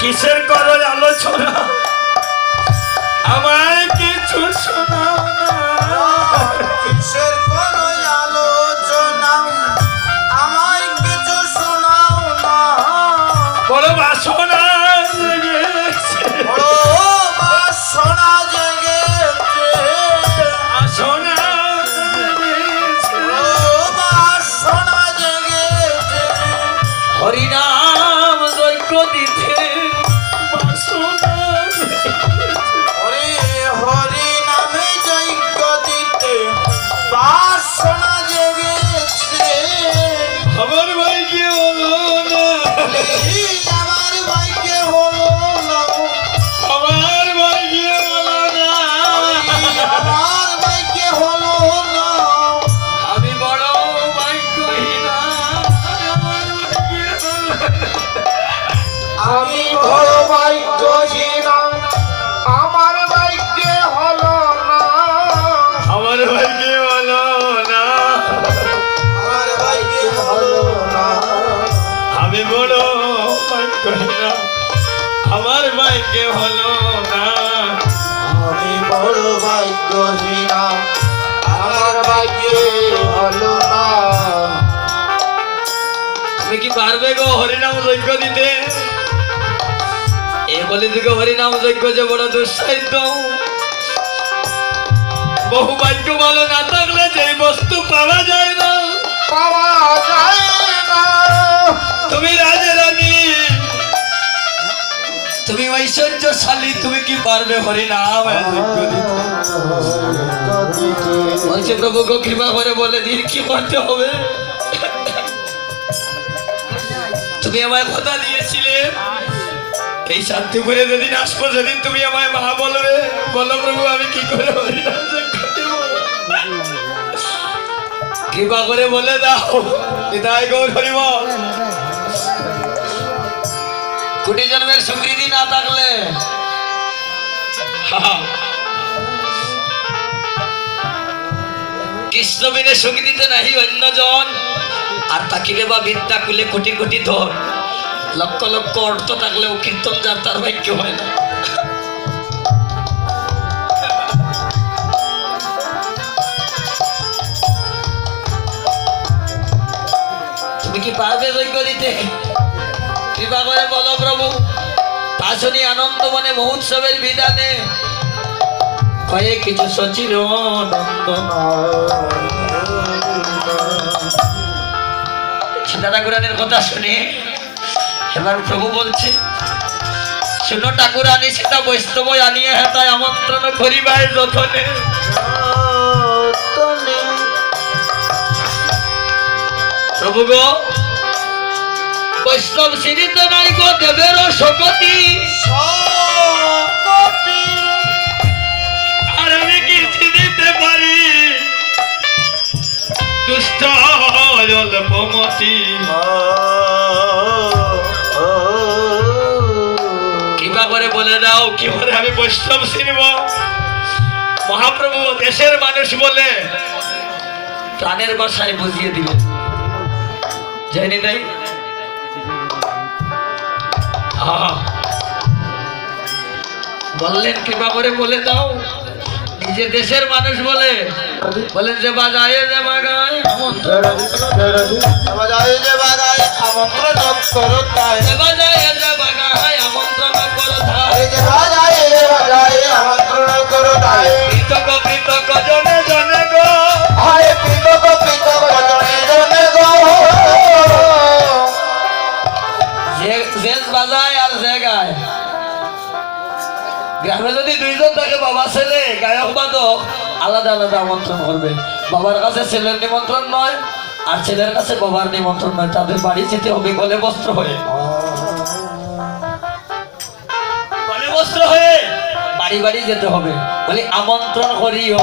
কিসের করো আলোচনা আমায় কিছু শোনাও না কিসের করো আলোচনা আমায় কিছু শোনাও না বড় বাসনা জেগেছে বড় বাসনা জেগেছে বাসনা জেগেছে বড় বাসনা জেগেছে হরিনাম যজ্ঞ দিতে বাসনা হরি হরি নামে যজ্ঞ দিতে বাসনা জেগেছে আমার ভাইকে হলো না আমার ভাইকে হলো না আমার ভাইকে হলো না আমার ভাইকে হলো না আমি বড় ভাগ্যহীনা আমার ভাইকে হলো না। আমি বড় ভাগ্যহীন আমার ভাইকে হলো না আমার ভাইকে হলো না আমার ভাইকে হলো না আমি বড় ভাগ্যহীনা আমার ভাইকে হলো না আমি বড় ভাগ্যহীন আমার ভাইকে হলো না তুমি কি পারবে গো হরিনাম যজ্ঞ দিতে এ বলে দিকে হরিনাম যজ্ঞ যে বড় দুঃসাধ্য বহু ভাগ্য ভালো না থাকলে যে বস্তু পাওয়া যায় না পাওয়া যায় না তুমি রাজরানী তুমি ঐশ্বর্যশালী তুমি কি পারবে হরিনাম যজ্ঞ দিতে বলছে প্রভু গো কৃপা করে বলে দিন কি করতে হবে তুমি আমায় কথা দিয়েছিলে এই শান্তিপুরে যেদিন আসবো সেদিন তুমি আমায় মা বলবে বলো প্রভু আমি কি করে হরিনাম যজ্ঞ দেব কৃপা করে বলে দাও নিতাই গৌর হরিবল কোটি জন্মের স্বীকৃতি না থাকলে কৃষ্ণ বিনে স্বীকৃতি নাহি অন্যজন আর তাকিলে বা বিদ্যা কুলে কোটি কোটি ধর লক্ষ লক্ষ অর্থ থাকলেও কীর্তন যার তার ভাগ্য হয় না তুমি কি পারবে যজ্ঞ দিতে কৃপা করে বলো প্রভু আসনি আনন্দ মনে মহোৎসবের বিধানে কয়ে কিছু সচির সীতা ঠাকুরানের কথা শুনে এবার প্রভু বলছে শুনো ঠাকুরানী সীতা বৈষ্ণব আনিয়ে হেতায় আমন্ত্রণ করিবায় যতনে প্রভু গো বৈষ্ণব সিঁড়িতে নাই গো দেবেরও শকতি আর আমি কি চিনিতে পারি দুষ্ট অল্পমতি কৃপা করে বলে দাও কি করে আমি বৈষ্ণব চিনব মহাপ্রভু দেশের মানুষ বলে প্রাণের ভাষায় বুঝিয়ে দিলেন জানি তাই বললেন কৃপা করে বলে দাও নিজে দেশের মানুষ বলে বলেন যে বাজায় যে বাগায় আমন্ত্রণ বাজায় যে বাজায় আমন্ত্রণ করো তাই যে বাজায় যে বাগায় আমন্ত্রণ করো তাই এই যে বাজায় যে বাজায় আমন্ত্রণ করো তাই কৃতজ্ঞ কৃতজ্ঞ জনে জনে গো আরে কৃতজ্ঞ কৃতজ্ঞ জনে জনে গো যে বাজায় আর যে গায় গ্রামে যদি দুইজন থাকে বাবা ছেলে গায়ক বাদক আলাদা আলাদা আমন্ত্রণ করবে বাবার কাছে ছেলের নিমন্ত্রণ নয় আর ছেলের কাছে বাবার নিমন্ত্রণ নয় তাদের বাড়ি যেতে হবে গলে বস্ত্র হয়ে গলে বস্ত্র হয়ে বাড়ি বাড়ি যেতে হবে বলি আমন্ত্রণ করিও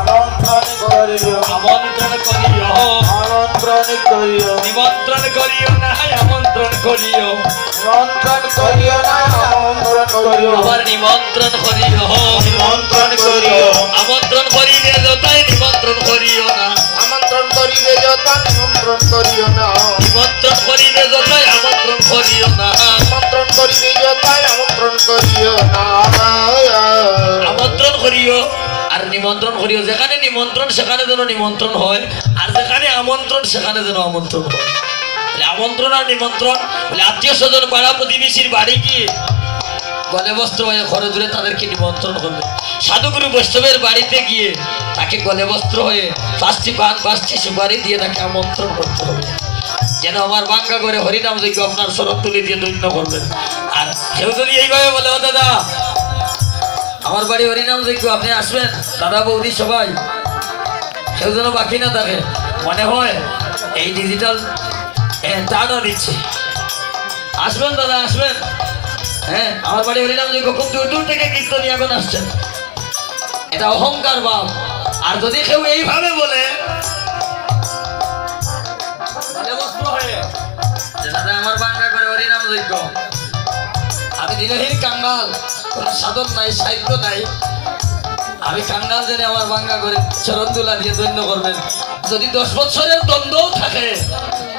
আমন্ত্রণ করিও আমন্ত্রণ করিও আমন্ত্রণ করিও নিমন্ত্রণ করিও না আমন্ত্রণ করিও নিমন্ত্রণ করিও না আমন্ত্রণ করিও আবার নিমন্ত্রণ করিও নিমন্ত্রণ করিও আমন্ত্রণ করিবে যতাই নিমন্ত্রণ করিও না আমন্ত্রণ করিবে যথা নিমন্ত্রণ করিও না নিমন্ত্রণ করিবে যতাই আমন্ত্রণ করিও না আমন্ত্রণ করিবে যথাই নিমন্ত্রণ করিও, যেখানে নিমন্ত্রণ সেখানে যেন নিমন্ত্রণ হয়, আর যেখানে আমন্ত্রণ সেখানে যেন আমন্ত্রণ হয়। বলে আমন্ত্রণ আর নিমন্ত্রণ, বলে আত্মীয় স্বজন পাড়া প্রতিবেশীর বাড়ি গিয়ে গলে বস্ত্র হয়ে ঘরে ধরে তাদেরকে নিমন্ত্রণ করবে। সাধুগুরু বৈষ্ণবের বাড়িতে গিয়ে তাকে গলে বস্ত্র হয়ে 5টি পান 5টি সুপারি দিয়ে তাকে আমন্ত্রণ করতে হবে, যেন আমার বাঙ্গা করে হরিনাম যজ্ঞ আপনার শরৎ তুলি দিয়ে দৈন্য করবেন। আর কেউ যদি এইভাবে বলে, ও দাদা আমার বাড়ি হরিনাম যজ্ঞ, আপনি আসবেন, দাদা বৌদি সবাই, কেউ যেন বাকি না থাকে, মনে হয় এই ডিজিটাল টাকা দিচ্ছে, আসবেন দাদা আসবেন, হ্যাঁ আমার বাড়ি হরিনাম যজ্ঞ, খুব দূর দূর থেকে কীর্তনী এখন আসছেন, এটা অহংকার ভাব। আর যদি কেউ এইভাবে বলে দাদা আমার বাংলা করে হরিনাম যজ্ঞ, আমি দিনহীন কাঙ্গাল, কোন সাধন নাই সাহিত্য নাই, আমি কাঙ্গাল জেনে আমার বাঙ্গা করে চরণ তুলা দিয়ে দৈন্য করবেন, যদি 10 বছরের দ্বন্দ্বও থাকে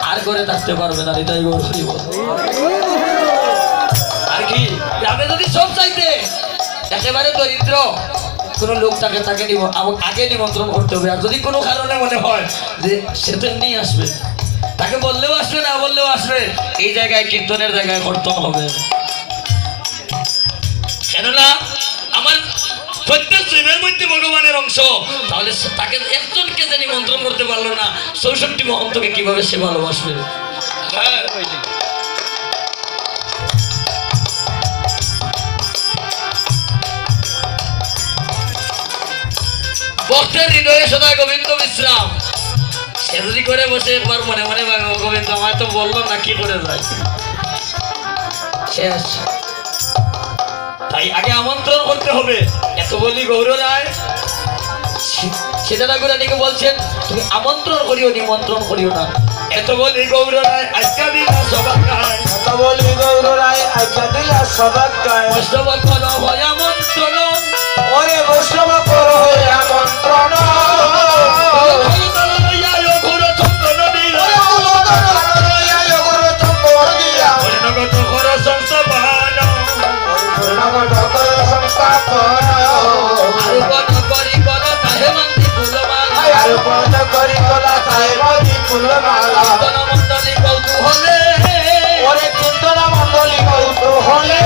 আর করে থাকতে পারবেন। আর এটাই গৌর হরি বল। আর কি গ্রামে যদি সব চাইতে একেবারে দরিদ্র কোন লোক তাকে আগে নিমন্ত্রণ করতে হবে। আর যদি কোনো কারণে মনে হয় যে সে তো এমনি আসবে, তাকে বললেও আসবে না বললেও আসবে, এই জায়গায় কীর্তনের জায়গায় কীর্তন হবে। কেননা আমার প্রত্যেক জীবের মধ্যে ভগবানের অংশ, তাহলে তাকে একজনকে যে নিমন্ত্রণ করতে পারলো না, 64 মহন্তকে কিভাবে সে ভালোবাসবে? ভক্তের হৃদয়ে সদা গোবিন্দ বিশ্রাম, সে যদি করে বসে একবার মনে মনে গোবিন্দ আমায় তো বললো না, কি করে যায় শেষ। তাই আগে আমন্ত্রণ করতে হবে। এত বলি গৌর রায় সীতা ঠাকুর রানীকে বলছেন, তুমি আমন্ত্রণ করিও নিমন্ত্রণ করিও না। এত বলি গৌর রায় আজকা দিলা সবাক গায়, এত বলি গৌর রায় আজ্ঞা দিলা সবাক গায়, বৈষ্ণব করো হয় আমন্ত্রণ, ওরে বৈষ্ণব করো হে আমন্ত্রণ, ওরে কীর্তন মন্ডলী কৌতূহলে